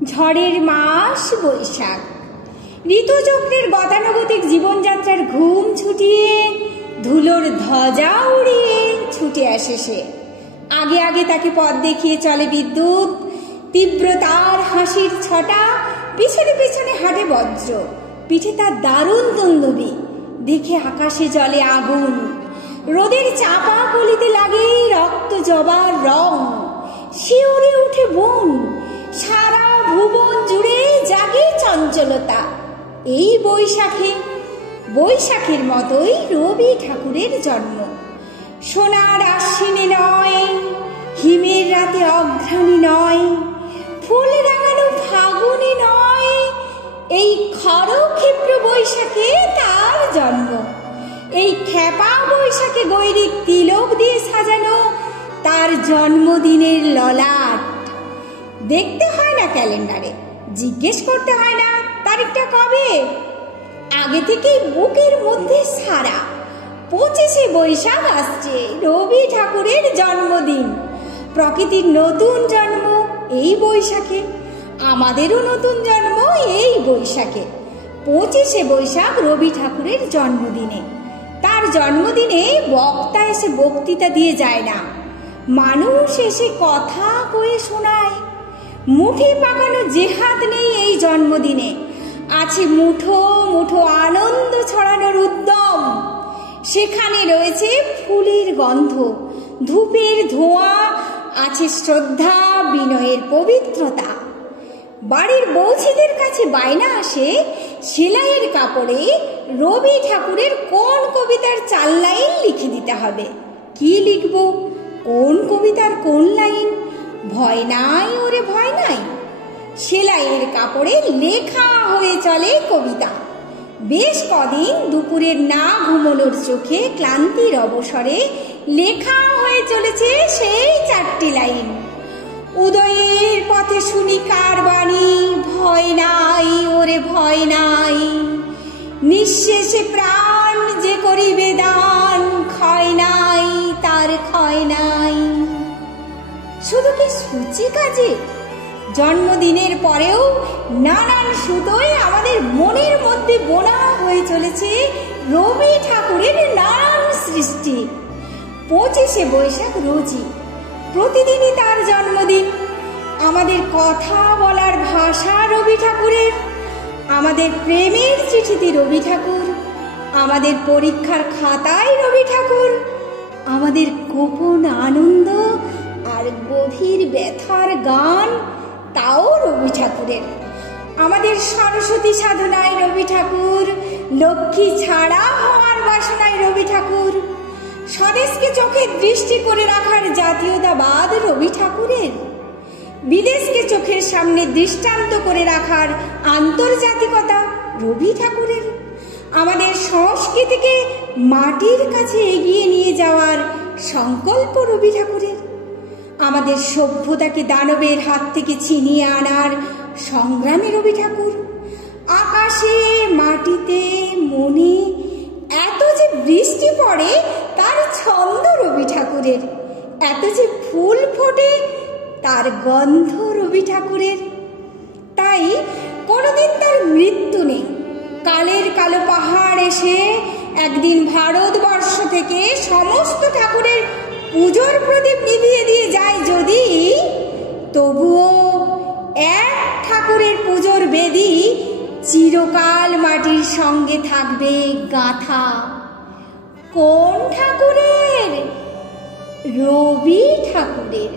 ঝড়ের মাস বৈশাখ। ঋতুচক্রের গতানুগতিক জীবনযাত্রার ঘুম ছুটিয়ে ধুলোর ধ্বজা উড়িয়ে ছুটে আসে সে। আগে আগে তাকে পথ দেখিয়ে চলে বিদ্যুৎ, তীব্রতার হাসির ছটা, পিছনে পিছনে হাঁটে বজ্র, পিঠে তার দারুণ দুন্দুবি, দেখে আকাশে জ্বলে আগুন। রোদের চাপা কলিতে লাগে রক্ত জবার রং, শিউরে উঠে বন, সারা ভুবন জুড়ে জাগে চঞ্চলতা। এই বৈশাখের মতোই রবি ঠাকুরের জন্ম। সোনার আশ্বিনে নয়, হিমের রাতে অঘ্রাণী নয়, ফুল রাঙানো ফাগুনে নয়, এই খরক্ষিপ্র বৈশাখে তার জন্ম। এই খেপা বৈশাখে গৈরিক তিলক দিয়ে সাজানো তার জন্মদিনের ললাট। দেখতে হয় না ক্যালেন্ডারে, জিজ্ঞেস করতে হয় না তারিখটা কবে, আগে থেকেই বুকের মধ্যে সারা 25শে বৈশাখ আসছে, রবি ঠাকুরের জন্মদিন। প্রকৃতির নতুন জন্ম এই বৈশাখে, আমাদেরও নতুন জন্ম এই বৈশাখে। 25শে বৈশাখ রবি ঠাকুরের জন্মদিনে। তার জন্মদিনে বক্তা এসে বক্তৃতা দিয়ে যায় না, মানুষ এসে কথা কয়ে শোনায়। মুঠি পাকানো জেহাদ নেই এই জন্মদিনে, আছে মুঠো মুঠো আনন্দ ছড়ানোর উদ্যম। সেখানে রয়েছে ফুলের গন্ধ, ধূপের ধোঁয়া, আছে শ্রদ্ধা বিনয়ের পবিত্রতা। বাড়ির বৌছিদের কাছে বায়না আসে সেলাইয়ের কাপড়ে রবি ঠাকুরের কোন কবিতার 4 লাইন লিখে দিতে হবে। কি লিখব, কোন কবিতার কোন লাইন? ভয় নাই ওরে ভয় নাই। সেলাইয়ের কাপড়ে লেখা হয়ে চলে কবিতা। বেশ কদিন দুপুরের না ঘুমোনোর চোখে ক্লান্তির অবসরে লেখা হয়ে চলেছে সেই 4টি লাইন। উদয়ের পথে শুনি কার বাণী, ভয় নাই ওরে ভয় নাই, নিঃশেষে প্রাণ যে করিবে দান, ক্ষয় নাই তার ক্ষয় নাই। শুধু কি সূচি কাজে? জন্মদিনের পরেও নানান সুতোয় আমাদের মনের মধ্যে বোনা হয়ে চলেছে রবি ঠাকুরের নানান সৃষ্টি। 25শে বৈশাখ রোজই, প্রতিদিনই তার জন্মদিন। আমাদের কথা বলার ভাষা রবি ঠাকুরের, আমাদের প্রেমের চিঠিতে রবি ঠাকুর, আমাদের পরীক্ষার খাতায় রবি ঠাকুর, আমাদের গোপন আনন্দ আর গভীর ব্যথার গান তাও রবি ঠাকুরের। আমাদের সরস্বতী সাধনায় রবি ঠাকুর, লক্ষ্মী ছাড়া হওয়ার বাসনায় রবি ঠাকুর, স্বদেশকে চোখে দৃষ্টি করে রাখার জাতীয়তাবাদ রবি ঠাকুরের, বিদেশকে চোখের সামনে দৃষ্টান্ত করে রাখার আন্তর্জাতিকতা রবি ঠাকুরের, আমাদের সংস্কৃতিকে মাটির কাছে এগিয়ে নিয়ে যাওয়ার সংকল্প রবি ঠাকুরের, আমাদের সভ্যতাকে দানবের হাত থেকে ছিনিয়ে আনার সংগ্রামে রবি ঠাকুর। আকাশে মাটিতে মনে এত যে বৃষ্টি পড়ে তার ছন্দ রবি ঠাকুরের, এত যে ফুল ফোটে তার গন্ধ রবি ঠাকুরের। তাই কোনোদিন তার মৃত্যু নেই। কালের কালো পাহাড় এসে একদিন ভারতবর্ষ থেকে সমস্ত ঠাকুরের পুজোর প্রদীপ নিভিয়ে দিয়ে যায় যদি, তবুও এক ঠাকুরের পুজোর বেদি চিরকাল মাটির সঙ্গে থাকবে গাঁথা। কোন ঠাকুরের? রবি ঠাকুরের।